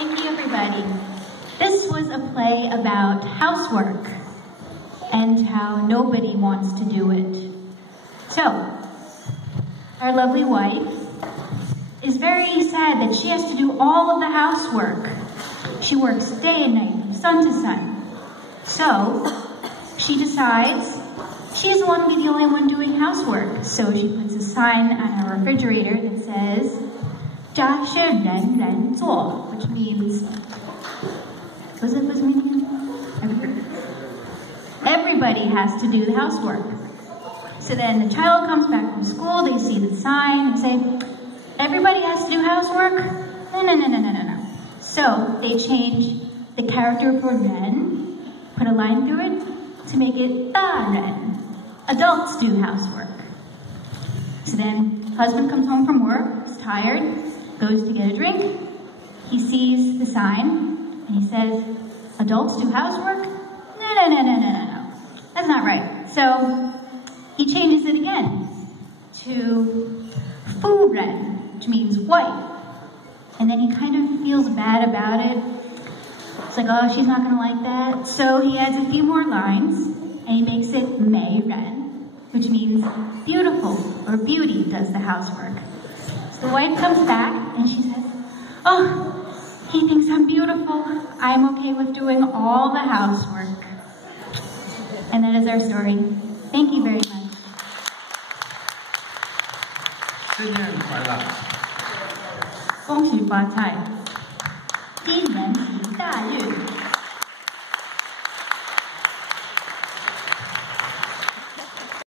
Thank you, everybody. This was a play about housework and how nobody wants to do it. So, our lovely wife is very sad that she has to do all of the housework. She works day and night, from sun to sun. So, she decides she doesn't want to be the only one doing housework. So she puts a sign on her refrigerator that says, 家是人人做, which means, what's the meaning? Everybody has to do the housework. So then the child comes back from school, they see the sign, and say, everybody has to do housework? No. So they change the character for ren, put a line through it, to make it 大人. Adults do housework. So then husband comes home from work, he's tired, goes to get a drink. He sees the sign, and he says, adults do housework? No. That's not right. So he changes it again to 夫人, which means wife. And then he kind of feels bad about it. It's like, oh, she's not going to like that. So he adds a few more lines, and he makes it 美人, which means beautiful, or beauty does the housework. So the wife comes back, and she says, oh, he thinks I'm beautiful. I'm okay with doing all the housework. And that is our story. Thank you very much. 新年快乐！恭喜发财，今年喜大运。